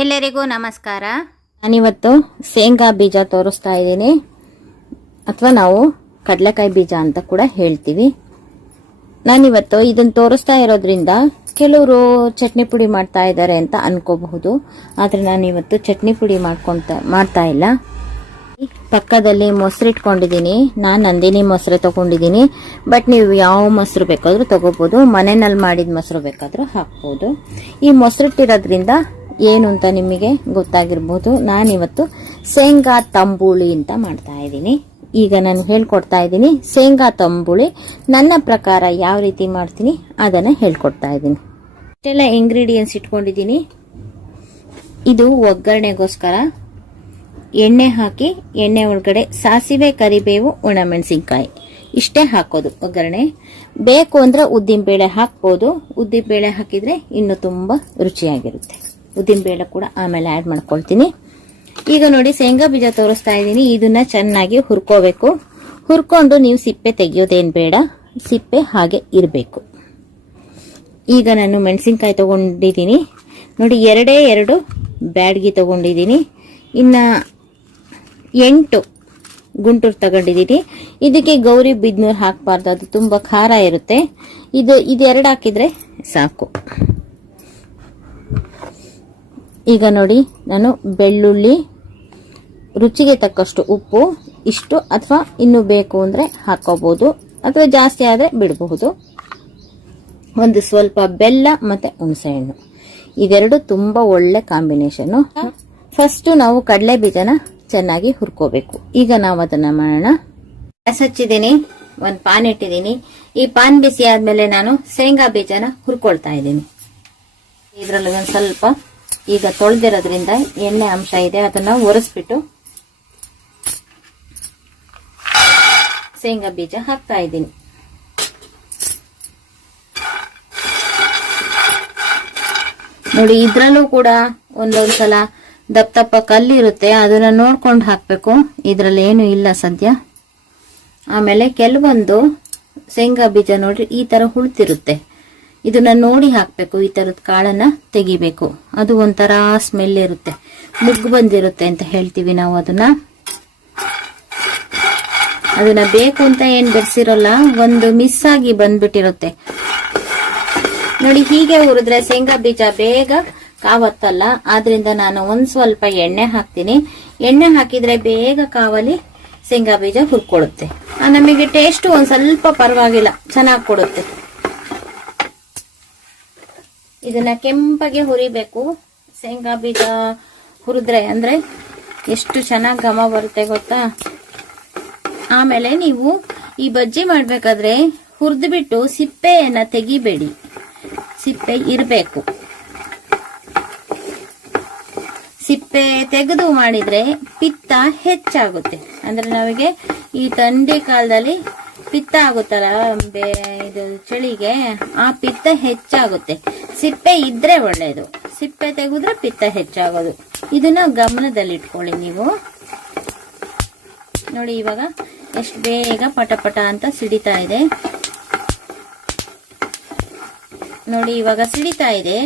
ಎಲ್ಲರಿಗೂ ನಮಸ್ಕಾರ. ನಾನಿವತ್ತು ಶೇಂಗಾ ಬೀಜ ತೋರಿಸ್ತಾ ಇದ್ದೀನಿ, ಅಥವಾ ನಾವು ಕಡಲೆಕಾಯಿ ಬೀಜ ಅಂತ ಕೂಡ ಹೇಳ್ತೀವಿ. ನಾನಿವತ್ತು ಇದನ್ನು ತೋರಿಸ್ತಾ ಇರೋದ್ರಿಂದ ಕೆಲವರು ಚಟ್ನಿ ಪುಡಿ ಮಾಡ್ತಾ ಇದ್ದಾರೆ ಅಂತ ಅನ್ಕೋಬಹುದು. ಆದರೆ ನಾನಿವತ್ತು ಚಟ್ನಿ ಪುಡಿ ಮಾಡ್ತಾ ಇಲ್ಲ. ಪಕ್ಕದಲ್ಲಿ ಮೊಸರು ಇಟ್ಕೊಂಡಿದ್ದೀನಿ. ನಾನು ನಂದಿನಿ ಮೊಸರು ತಗೊಂಡಿದ್ದೀನಿ. ಬಟ್ ನೀವು ಯಾವ ಮೊಸರು ಬೇಕಾದ್ರೂ ತಗೋಬಹುದು. ಮನೆಯಲ್ಲಿ ಮಾಡಿದ ಮೊಸರು ಬೇಕಾದ್ರೂ ಹಾಕ್ಬೋದು. ಈ ಮೊಸರಿಟ್ಟಿರೋದ್ರಿಂದ ಏನು ಅಂತ ನಿಮಗೆ ಗೊತ್ತಾಗಿರ್ಬೋದು. ನಾನಿವತ್ತು ಶೇಂಗಾ ತಂಬೂಳಿ ಅಂತ ಮಾಡ್ತಾ ಇದ್ದೀನಿ. ಈಗ ನಾನು ಹೇಳ್ಕೊಡ್ತಾ ಇದ್ದೀನಿ ಶೇಂಗಾ ತಂಬೂಳಿ ನನ್ನ ಪ್ರಕಾರ ಯಾವ ರೀತಿ ಮಾಡ್ತೀನಿ ಅದನ್ನ ಹೇಳ್ಕೊಡ್ತಾ ಇದ್ದೀನಿ. ಇಷ್ಟೆಲ್ಲ ಇಂಗ್ರೀಡಿಯೆಂಟ್ಸ್ ಇಟ್ಕೊಂಡಿದ್ದೀನಿ. ಇದು ಒಗ್ಗರಣೆಗೋಸ್ಕರ ಎಣ್ಣೆ ಹಾಕಿ, ಎಣ್ಣೆ ಒಳಗಡೆ ಸಾಸಿವೆ, ಕರಿಬೇವು, ಒಣಮೆಣಸಿನ್ಕಾಯಿ ಇಷ್ಟೇ ಹಾಕೋದು ಒಗ್ಗರಣೆ. ಬೇಕು ಅಂದ್ರೆ ಉದ್ದಿನಬೇಳೆ ಹಾಕ್ಬೋದು. ಉದ್ದಿನಬೇಳೆ ಹಾಕಿದ್ರೆ ಇನ್ನು ತುಂಬಾ ರುಚಿಯಾಗಿರುತ್ತೆ. ಉದ್ದಿನಬೇಳೆ ಕೂಡ ಆಮೇಲೆ ಆಡ್ ಮಾಡ್ಕೊಳ್ತೀನಿ. ಈಗ ನೋಡಿ ಶೇಂಗಾ ಬೀಜ ತೋರಿಸ್ತಾ ಇದ್ದೀನಿ. ಇದನ್ನ ಚೆನ್ನಾಗಿ ಹುರ್ಕೋಬೇಕು. ಹುರ್ಕೊಂಡು ನೀವು ಸಿಪ್ಪೆ ತೆಗಿಯೋದೇನ್ ಬೇಡ, ಸಿಪ್ಪೆ ಹಾಗೆ ಇರಬೇಕು. ಈಗ ನಾನು ಮೆಣಸಿನ್ಕಾಯಿ ತಗೊಂಡಿದ್ದೀನಿ ನೋಡಿ, 2 ಬ್ಯಾಡ್ಗಿ ತಗೊಂಡಿದ್ದೀನಿ. ಇನ್ನ 8 ಗುಂಟೂರು ತಗೊಂಡಿದ್ದೀನಿ. ಇದಕ್ಕೆ ಗೌರಿ ಬಿದ್ನೂರು ಹಾಕಬಾರ್ದು, ಅದು ತುಂಬಾ ಖಾರ ಇರುತ್ತೆ. ಇದೆರಡು ಹಾಕಿದ್ರೆ ಸಾಕು. ಈಗ ನೋಡಿ, ನಾನು ಬೆಳ್ಳುಳ್ಳಿ, ರುಚಿಗೆ ತಕ್ಕಷ್ಟು ಉಪ್ಪು ಇಷ್ಟು, ಅಥವಾ ಇನ್ನು ಬೇಕು ಅಂದ್ರೆ ಹಾಕೋಬಹುದು, ಅಥವಾ ಜಾಸ್ತಿ ಆದ್ರೆ ಬಿಡಬಹುದು. ಒಂದು ಸ್ವಲ್ಪ ಬೆಲ್ಲ ಮತ್ತೆ ಹುಣಸೆಹಣ್ಣು, ಇದೆರಡು ತುಂಬಾ ಒಳ್ಳೆ ಕಾಂಬಿನೇಷನ್. ಫಸ್ಟ್ ನಾವು ಕಡಲೆ ಬೀಜನ ಚೆನ್ನಾಗಿ ಹುರ್ಕೋಬೇಕು. ಈಗ ನಾವು ಅದನ್ನ ಮಾಡೋಣ. ಗ್ಯಾಸ್ ಹಚ್ಚಿದ್ದೀನಿ, ಒಂದು ಪಾನ್ ಇಟ್ಟಿದ್ದೀನಿ. ಈ ಪಾನ್ ಬಿಸಿ ಆದ್ಮೇಲೆ ನಾನು ಶೇಂಗಾ ಬೀಜನ ಹುರ್ಕೊಳ್ತಾ ಇದ್ದೀನಿ. ಇದರಲ್ಲಿ ಒಂದು ಸ್ವಲ್ಪ ಈಗ ತೊಳೆದಿರೋದ್ರಿಂದ ಎಣ್ಣೆ ಅಂಶ ಇದೆ, ಅದನ್ನ ಒರೆಸ್ಬಿಟ್ಟು ಶೇಂಗಾ ಬೀಜ ಹಾಕ್ತಾ ಇದ್ದೀನಿ. ನೋಡಿ, ಇದ್ರಲ್ಲೂ ಕೂಡ ಒಂದೊಂದ್ಸಲ ದಪ್ಪ ಕಲ್ಲಿರುತ್ತೆ, ಅದನ್ನ ನೋಡ್ಕೊಂಡು ಹಾಕ್ಬೇಕು. ಇದ್ರಲ್ಲಿ ಏನು ಇಲ್ಲ ಸದ್ಯ. ಆಮೇಲೆ ಕೆಲವೊಂದು ಶೇಂಗಾ ಬೀಜ ನೋಡ್ರಿ ಈ ತರ ಹುಳ್ತಿರುತ್ತೆ, ಇದನ್ನ ನೋಡಿ ಹಾಕ್ಬೇಕು. ಈ ತರದ ಕಾಳನ್ನ ತೆಗಿಬೇಕು. ಅದು ಒಂಥರ ಸ್ಮೆಲ್ ಇರುತ್ತೆ, ಮುಗ್ಗು ಬಂದಿರುತ್ತೆ ಅಂತ ಹೇಳ್ತೀವಿ ನಾವು. ಅದನ್ನ ಬೇಕು ಅಂತ ಏನ್ ಬೆರೆಸಿರೋಲ್ಲ, ಒಂದು ಮಿಸ್ ಆಗಿ ಬಂದ್ಬಿಟ್ಟಿರುತ್ತೆ ನೋಡಿ. ಹೀಗೆ ಹುರಿದ್ರೆ ಶೇಂಗಾ ಬೀಜ ಬೇಗ ಕಾವತ್ತಲ್ಲ. ಆದ್ರಿಂದ ನಾನು ಒಂದ್ ಸ್ವಲ್ಪ ಎಣ್ಣೆ ಹಾಕ್ತೀನಿ. ಎಣ್ಣೆ ಹಾಕಿದ್ರೆ ಬೇಗ ಕಾವಲಿ ಶೇಂಗಾ ಬೀಜ ಹುರ್ಕೊಳ್ಳುತ್ತೆ. ನಮಗೆ ಟೇಸ್ಟ್ ಒಂದ್ ಸ್ವಲ್ಪ ಪರವಾಗಿಲ್ಲ, ಚೆನ್ನಾಗಿ ಕೊಡುತ್ತೆ. ಇದನ್ನ ಕೆಂಪಗೆ ಹುರಿಬೇಕು. ಶೇಂಗಾ ಬೀಜ ಹುರಿದ್ರೆ ಅಂದ್ರೆ ಎಷ್ಟು ಚೆನ್ನಾಗಿ ಘಮ ಬರುತ್ತೆ ಗೊತ್ತಾ. ಆಮೇಲೆ ನೀವು ಈ ಬಜ್ಜಿ ಮಾಡ್ಬೇಕಾದ್ರೆ ಹುರಿದು ಬಿಟ್ಟು ಸಿಪ್ಪೆಯನ್ನ ತೆಗಿಬೇಡಿ, ಸಿಪ್ಪೆ ಇರಬೇಕು. ಸಿಪ್ಪೆ ತೆಗೆದು ಮಾಡಿದ್ರೆ ಪಿತ್ತ ಹೆಚ್ಚಾಗುತ್ತೆ. ಅಂದ್ರೆ ನಮಗೆ ಈ ಥಂಡಿ ಕಾಲದಲ್ಲಿ ಪಿತ್ತ ಆಗುತ್ತಲ್ಲ, ಇದು ಚಳಿಗೆ, ಆ ಪಿತ್ತ ಹೆಚ್ಚಾಗುತ್ತೆ. ಸಿಪ್ಪೆ ಇದ್ರೆ ಒಳ್ಳೇದು, ಸಿಪ್ಪೆ ತೆಗೆದ್ರೆ ಪಿತ್ತ ಹೆಚ್ಚಾಗೋದು. ಇದನ್ನ ಗಮನದಲ್ಲಿಟ್ಕೊಳ್ಳಿ ನೀವು. ನೋಡಿ, ಇವಾಗ ಎಷ್ಟು ಬೇಗ ಪಟ ಅಂತ ಸಿಡಿತಾ ಇದೆ ನೋಡಿ. ಇವಾಗ ಸಿಡಿತಾ ಇದೆ.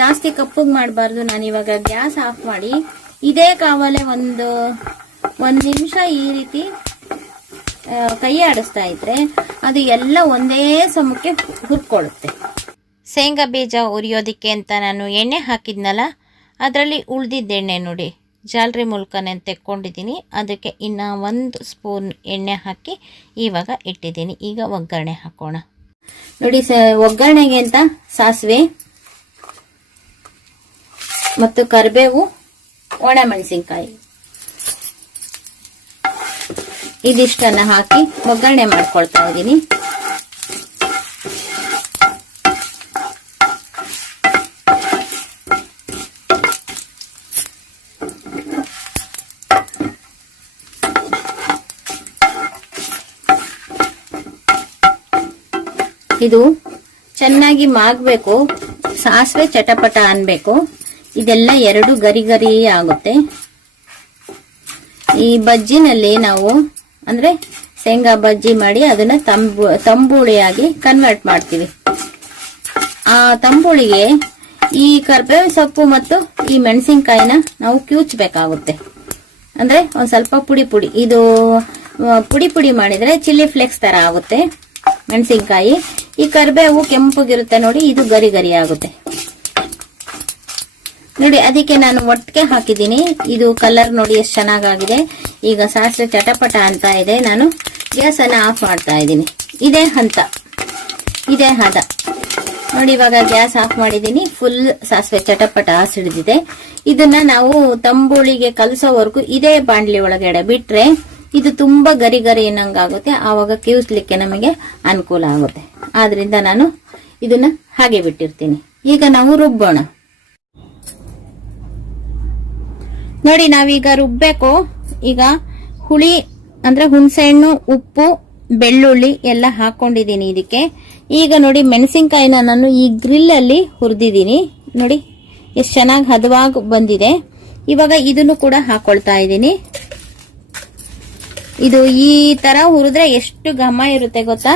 ಜಾಸ್ತಿ ಕಪ್ಪಗೆ ಮಾಡಬಾರ್ದು. ನಾನು ಇವಾಗ ಗ್ಯಾಸ್ ಆಫ್ ಮಾಡಿ ಇದೇ ಕಾವಲೆ ಒಂದು ನಿಮಿಷ ಈ ರೀತಿ ಕೈ ಆಡಿಸ್ತಾ ಇದ್ರೆ ಅದು ಎಲ್ಲ ಒಂದೇ ಸಮಕ್ಕೆ ಹುರ್ಕೊಳ್ಳುತ್ತೆ. ಶೇಂಗಾ ಬೀಜ ಉರಿಯೋದಿಕ್ಕೆ ಅಂತ ನಾನು ಎಣ್ಣೆ ಹಾಕಿದ್ನಲ್ಲ, ಅದರಲ್ಲಿ ಉಳಿದಿದ್ದ ಎಣ್ಣೆ ನೋಡಿ ಜಾಲರಿ ಮೂಲಕನೇ ತೆಕ್ಕೊಂಡಿದ್ದೀನಿ. ಅದಕ್ಕೆ ಇನ್ನ 1 ಸ್ಪೂನ್ ಎಣ್ಣೆ ಹಾಕಿ ಇವಾಗ ಇಟ್ಟಿದ್ದೀನಿ. ಈಗ ಒಗ್ಗರಣೆ ಹಾಕೋಣ ನೋಡಿ. ಒಗ್ಗರಣೆಗೆ ಅಂತ ಸಾಸಿವೆ ಮತ್ತು ಕರಿಬೇವು, ಒಣಮೆಣಸಿನ್ಕಾಯಿ ಇದಿಷ್ಟನ್ನ ಹಾಕಿ ಒಗ್ಗರಣೆ ಮಾಡ್ಕೊಳ್ತಾ ಇದ್ದೀನಿ. ಇದು ಚೆನ್ನಾಗಿ ಮಾಗಬೇಕು, ಸಾಸಿವೆ ಚಟಪಟ ಅನ್ಬೇಕು. ಇದೆಲ್ಲ 2 ಗರಿ ಆಗುತ್ತೆ. ಈ ಬಜ್ಜಿನಲ್ಲಿ ನಾವು ಅಂದ್ರೆ ಶೇಂಗಾ ಬಜ್ಜಿ ಮಾಡಿ ಅದನ್ನ ತಂಬೂಳಿಯಾಗಿ ಕನ್ವರ್ಟ್ ಮಾಡ್ತೀವಿ. ಆ ತಂಬೂಳಿಗೆ ಈ ಕರ್ಬೇವಿನ ಸೊಪ್ಪು ಮತ್ತು ಈ ಮೆಣಸಿನಕಾಯಿನ ನಾವು ಕಿವುಚಬೇಕಾಗುತ್ತೆ. ಅಂದ್ರೆ ಒಂದ್ ಸ್ವಲ್ಪ ಪುಡಿ ಪುಡಿ, ಇದು ಪುಡಿ ಪುಡಿ ಮಾಡಿದ್ರೆ ಚಿಲ್ಲಿ ಫ್ಲೇಕ್ಸ್ ತರ ಆಗುತ್ತೆ ಮೆಣಸಿನಕಾಯಿ. ಈ ಕರ್ಬೇವು ಕೆಂಪಗಿರುತ್ತೆ ನೋಡಿ, ಇದು ಗರಿ ಗರಿ ಆಗುತ್ತೆ ನೋಡಿ. ಅದಕ್ಕೆ ನಾನು ಒಟ್ಟಿಗೆ ಹಾಕಿದ್ದೀನಿ. ಇದು ಕಲರ್ ನೋಡಿ ಎಷ್ಟು ಚೆನ್ನಾಗಿದೆ. ಈಗ ಸಾಸಿವೆ ಚಟಪಟ ಅಂತ ಇದೆ. ನಾನು ಗ್ಯಾಸ್ ಅನ್ನ ಆಫ್ ಮಾಡ್ತಾ ಇದ್ದೀನಿ. ಇದೇ ಹಂತ, ಇದೇ ಹದ ನೋಡಿ. ಇವಾಗ ಗ್ಯಾಸ್ ಆಫ್ ಮಾಡಿದ್ದೀನಿ. ಫುಲ್ ಸಾಸಿವೆ ಚಟಪಟ ಸಿಡಿದಿದೆ. ಇದನ್ನ ನಾವು ತಂಬುಳಿಗೆ ಕಲಸೋವರೆಗೂ ಇದೇ ಬಾಂಡ್ಲಿ ಒಳಗಡೆ ಬಿಟ್ರೆ ಇದು ತುಂಬಾ ಗರಿ ಗರಿ ಏನಂಗಾಗುತ್ತೆ. ಆವಾಗ ಕಿವುಸ್ಲಿಕ್ಕೆ ನಮಗೆ ಅನುಕೂಲ ಆಗುತ್ತೆ. ಆದ್ರಿಂದ ನಾನು ಇದನ್ನ ಹಾಗೆ ಬಿಟ್ಟಿರ್ತೀನಿ. ಈಗ ನಾವು ರುಬ್ಬೋಣ ನೋಡಿ. ನಾವೀಗ ರುಬ್ಬೇಕು. ಈಗ ಹುಳಿ ಅಂದ್ರೆ ಹುಣಸೆಹಣ್ಣು, ಉಪ್ಪು, ಬೆಳ್ಳುಳ್ಳಿ ಎಲ್ಲ ಹಾಕೊಂಡಿದ್ದೀನಿ ಇದಕ್ಕೆ. ಈಗ ನೋಡಿ ಮೆಣಸಿನಕಾಯಿನ ನಾನು ಈ ಗ್ರಿಲ್ ಅಲ್ಲಿ ಹುರಿದಿದ್ದೀನಿ ನೋಡಿ, ಎಷ್ಟು ಚೆನ್ನಾಗಿ ಹದವಾಗಿ ಬಂದಿದೆ. ಇವಾಗ ಇದನ್ನು ಕೂಡ ಹಾಕೊಳ್ತಾ ಇದ್ದೀನಿ. ಇದು ಈ ತರ ಹುರಿದ್ರೆ ಎಷ್ಟು ಘಮ ಇರುತ್ತೆ ಗೊತ್ತಾ.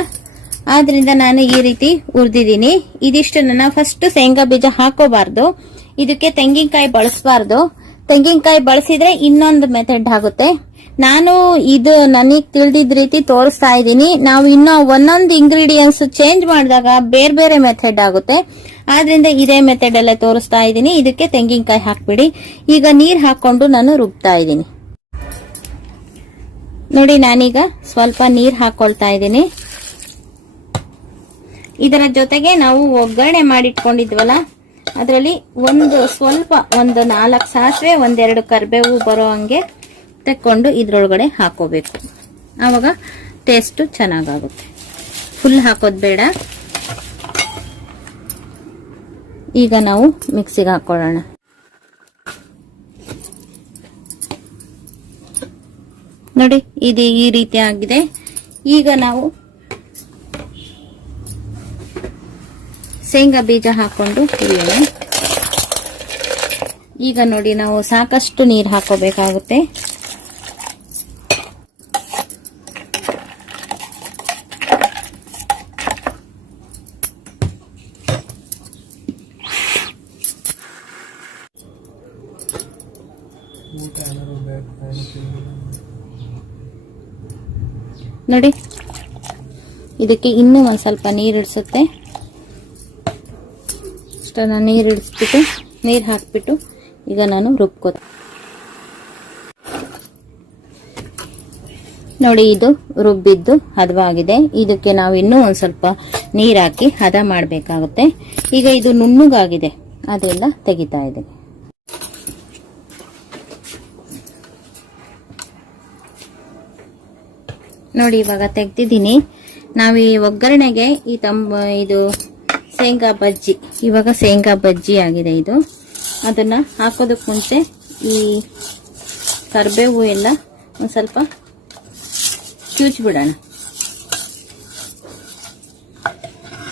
ಆದ್ರಿಂದ ನಾನು ಈ ರೀತಿ ಹುರಿದಿದ್ದೀನಿ. ಇದಿಷ್ಟು ನನ್ನ ಫಸ್ಟ್ ಶೇಂಗಾ ಬೀಜ ಹಾಕೋಬಾರ್ದು, ಇದಕ್ಕೆ ತೆಂಗಿನಕಾಯಿ ಬಳಸಬಾರ್ದು. ತೆಂಗಿನಕಾಯಿ ಬಳಸಿದ್ರೆ ಇನ್ನೊಂದು ಮೆಥಡ್ ಆಗುತ್ತೆ. ನಾನು ಇದು ನನಗೆ ತಿಳಿದಿದ್ದ ರೀತಿ ತೋರಿಸ್ತಾ ಇದ್ದೀನಿ. ನಾವು ಇನ್ನೂ ಒಂದೊಂದು ಇಂಗ್ರೀಡಿಯೆಂಟ್ಸ್ ಚೇಂಜ್ ಮಾಡಿದಾಗ ಬೇರೆ ಬೇರೆ ಮೆಥಡ್ ಆಗುತ್ತೆ. ಆದ್ರಿಂದ ಇದೇ ಮೆಥಡ್ ಎಲ್ಲ ತೋರಿಸ್ತಾ ಇದ್ದೀನಿ. ಇದಕ್ಕೆ ತೆಂಗಿನಕಾಯಿ ಹಾಕ್ಬಿಡಿ. ಈಗ ನೀರ್ ಹಾಕೊಂಡು ನಾನು ರುಬ್ತಾ ಇದ್ದೀನಿ ನೋಡಿ. ನಾನೀಗ ಸ್ವಲ್ಪ ನೀರ್ ಹಾಕೊಳ್ತಾ ಇದ್ದೀನಿ. ಇದರ ಜೊತೆಗೆ ನಾವು ಒಗ್ಗರಣೆ ಮಾಡಿಟ್ಕೊಂಡಿದ್ವಲ್ಲ, ಅದರಲ್ಲಿ ಸ್ವಲ್ಪ 4 ಸಾಸಿವೆ, 1-2 ಕರಿಬೇವು ಬರೋ ಹಂಗೆ ತೆಕ್ಕೊಂಡು ಇದ್ರೊಳಗಡೆ ಹಾಕೋಬೇಕು. ಆವಾಗ ಟೇಸ್ಟ್ ಚೆನ್ನಾಗಾಗುತ್ತೆ. ಫುಲ್ ಹಾಕೋದ್ ಬೇಡ. ಈಗ ನಾವು ಮಿಕ್ಸಿಗೆ ಹಾಕೊಳ್ಳೋಣ. ನೋಡಿ ಇದು ಈ ರೀತಿ ಆಗಿದೆ. ಈಗ ನಾವು ಶೇಂಗಾ ಬೀಜ ಹಾಕೊಂಡು ಹುರಿಯೋಣ. ಈಗ ನೋಡಿ ನಾವು ಸಾಕಷ್ಟು ನೀರು ಹಾಕೋಬೇಕಾಗುತ್ತೆ. ನೋಡಿ ಇದಕ್ಕೆ ಇನ್ನೂ ಒಂದ್ ಸ್ವಲ್ಪ ನೀರು ಇಡಿಸುತ್ತೆ. ಅಷ್ಟನ್ನ ನೀರು ಇಡಿಸ್ಬಿಟ್ಟು ನೀರು ಹಾಕ್ಬಿಟ್ಟು ಈಗ ನಾನು ರುಬ್ಕೋತ ನೋಡಿ. ಇದು ರುಬ್ಬಿದ್ದು ಹದವಾಗಿದೆ. ಇದಕ್ಕೆ ನಾವು ಇನ್ನೂ ಒಂದ್ ಸ್ವಲ್ಪ ನೀರ್ ಹಾಕಿ ಹದ ಮಾಡಬೇಕಾಗುತ್ತೆ. ಈಗ ಇದು ನುಣ್ಣಗಾಗಿದೆ, ಅದೆಲ್ಲ ತೆಗಿತಾ ಇದೆ. ನೋಡಿ ಇವಾಗ ತೆಗ್ದಿದ್ದೀನಿ. ನಾವು ಈ ಒಗ್ಗರಣೆಗೆ ಇದು ಶೇಂಗಾ ಬಜ್ಜಿ, ಇವಾಗ ಶೇಂಗಾ ಬಜ್ಜಿ ಆಗಿದೆ ಇದು. ಅದನ್ನ ಹಾಕೋದಕ್ಕೆ ಮುಂಚೆ ಈ ಕರಿಬೇವು ಎಲ್ಲ ಒಂದ್ ಸ್ವಲ್ಪ ಕಿವುಚ್ಬಿಡೋಣ.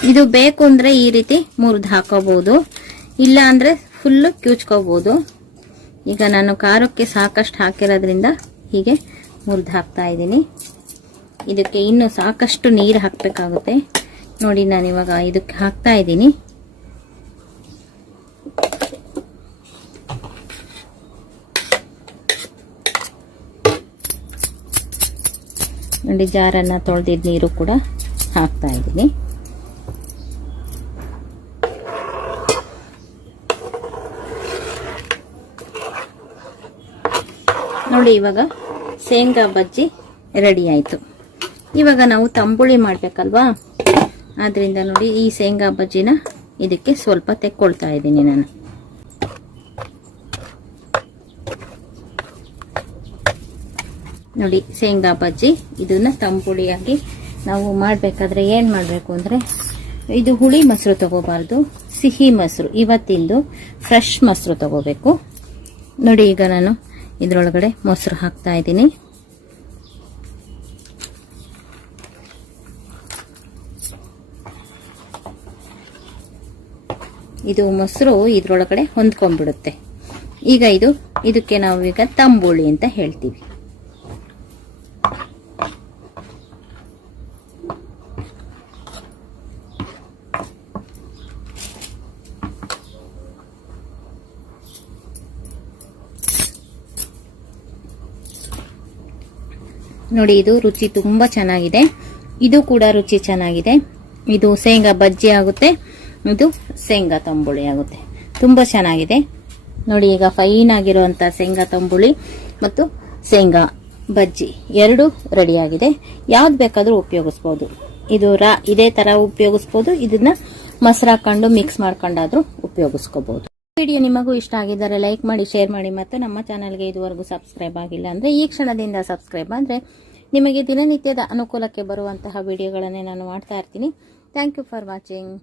ಇದು ಬೇಕು ಅಂದ್ರೆ ಈ ರೀತಿ ಮುರಿದು ಹಾಕೋಬಹುದು, ಇಲ್ಲ ಅಂದ್ರೆ ಫುಲ್ ಕಿವುಚ್ಕೋಬಹುದು. ಈಗ ನಾನು ಖಾರಕ್ಕೆ ಸಾಕಷ್ಟು ಹಾಕಿರೋದ್ರಿಂದ ಹೀಗೆ ಮುರಿದು ಹಾಕ್ತಾ ಇದ್ದೀನಿ. ಇದಕ್ಕೆ ಇನ್ನು ಸಾಕಷ್ಟು ನೀರು ಹಾಕಬೇಕಾಗುತ್ತೆ. ನೋಡಿ ನಾನು ಇವಾಗ ಇದಕ್ಕೆ ಹಾಕ್ತಾ ಇದ್ದೀನಿ. ನೋಡಿ ಜಾರನ್ನ ತೊಳೆದಿದ್ದ ನೀರು ಕೂಡ ಹಾಕ್ತಾ ಇದ್ದೀನಿ. ನೋಡಿ ಇವಾಗ ಶೇಂಗಾ ಬಜ್ಜಿ ರೆಡಿ ಆಯ್ತು. ಇವಾಗ ನಾವು ತಂಬುಳಿ ಮಾಡ್ಬೇಕಲ್ವಾ, ಆದ್ರಿಂದ ನೋಡಿ ಈ ಶೇಂಗಾ ಬಜ್ಜಿನ ಇದಕ್ಕೆ ಸ್ವಲ್ಪ ತೆಕ್ಕೊಳ್ತಾ ಇದ್ದೀನಿ ನಾನು. ನೋಡಿ ಶೇಂಗಾ ಬಜ್ಜಿ, ಇದನ್ನ ತಂಬುಳಿಯಾಗಿ ನಾವು ಮಾಡ್ಬೇಕಾದ್ರೆ ಏನ್ ಮಾಡ್ಬೇಕು ಅಂದ್ರೆ, ಇದು ಹುಳಿ ಮೊಸರು ತಗೋಬಾರ್ದು, ಸಿಹಿ ಮೊಸರು, ಇವತ್ತಿಂದು ಫ್ರೆಶ್ ಮೊಸರು ತಗೋಬೇಕು. ನೋಡಿ ಈಗ ನಾನು ಇದ್ರೊಳಗಡೆ ಮೊಸರು ಹಾಕ್ತಾ ಇದ್ದೀನಿ. ಇದು ಮೊಸರು ಇದ್ರೊಳಗಡೆ ಹೊಂದ್ಕೊಂಡ್ಬಿಡುತ್ತೆ. ಈಗ ಇದಕ್ಕೆ ನಾವು ಈಗ ತಂಬುಳಿ ಅಂತ ಹೇಳ್ತೀವಿ. ನೋಡಿ, ಇದು ರುಚಿ ತುಂಬಾ ಚೆನ್ನಾಗಿದೆ. ಇದು ಕೂಡ ರುಚಿ ಚೆನ್ನಾಗಿದೆ. ಇದು ಶೇಂಗಾ ಬಜ್ಜಿ ಆಗುತ್ತೆ, ಇದು ಶೇಂಗಾ ತಂಬುಳಿ ಆಗುತ್ತೆ. ತುಂಬಾ ಚೆನ್ನಾಗಿದೆ ನೋಡಿ. ಈಗ ಫೈನ್ ಆಗಿರುವಂತ ಶೇಂಗಾ ತಂಬುಳಿ ಮತ್ತು ಶೇಂಗಾ ಬಜ್ಜಿ ಎರಡು ರೆಡಿ ಆಗಿದೆ. ಯಾವ್ದು ಬೇಕಾದ್ರೂ ಉಪಯೋಗಿಸಬಹುದು. ಇದು ಇದೇ ತರ ಉಪಯೋಗಿಸಬಹುದು. ಇದನ್ನ ಮೊಸರು ಹಾಕೊಂಡು ಮಿಕ್ಸ್ ಮಾಡ್ಕೊಂಡಾದ್ರೂ ಉಪಯೋಗಿಸ್ಕೋಬಹುದು. ವಿಡಿಯೋ ನಿಮಗೂ ಇಷ್ಟ ಆಗಿದ್ದರೆ ಲೈಕ್ ಮಾಡಿ, ಶೇರ್ ಮಾಡಿ ಮತ್ತು ನಮ್ಮ ಚಾನೆಲ್ಗೆ ಇದುವರೆಗೂ ಸಬ್ಸ್ಕ್ರೈಬ್ ಆಗಿಲ್ಲ ಅಂದ್ರೆ ಈ ಕ್ಷಣದಿಂದ ಸಬ್ಸ್ಕ್ರೈಬ್ ಅಂದ್ರೆ ನಿಮಗೆ ದಿನನಿತ್ಯದ ಅನುಕೂಲಕ್ಕೆ ಬರುವಂತಹ ವಿಡಿಯೋಗಳನ್ನೇ ನಾನು ಮಾಡ್ತಾ ಇರ್ತೀನಿ. Thank you for watching.